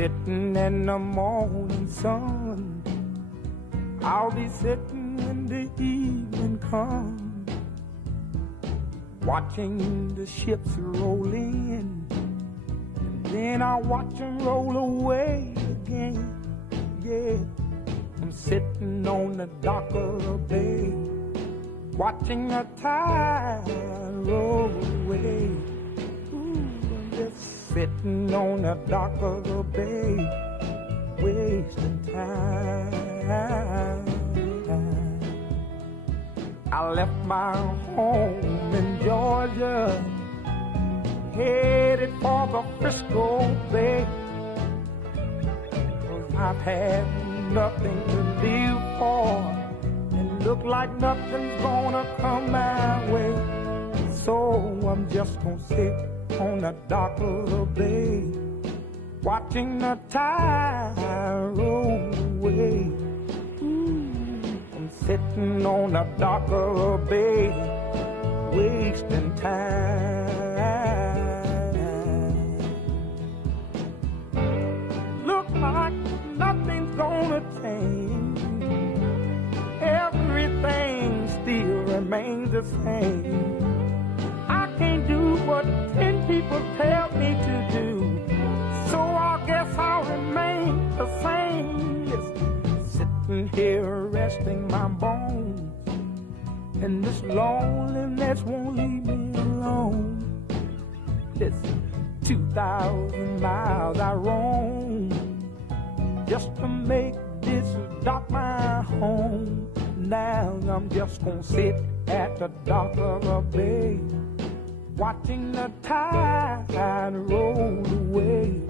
sitting in the morning sun. I'll be sitting when the evening comes, watching the ships roll in, and then I'll watch them roll away again. Yeah, I'm sitting on the dock of the bay, watching the tide roll away. Ooh, I'm just sitting on the dock of the bay, wasting time. I left my home in Georgia, headed for the Frisco Bay, 'cause I've had nothing to live for, and look like nothing's gonna come my way. So I'm just gonna sit on the dock of the bay, watching the tide roll away. Sitting on the dock of the bay, wasting time. Look like nothing's gonna change, everything still remains the same. I can't do what 10 people tell me to do, so I guess I'll remain the same. Sitting here resting my bones, and this loneliness won't leave me alone. Listen, 2,000 miles I roam just to make this dock my home. Now I'm just gonna sit at the dock of the bay, watching the tide roll away.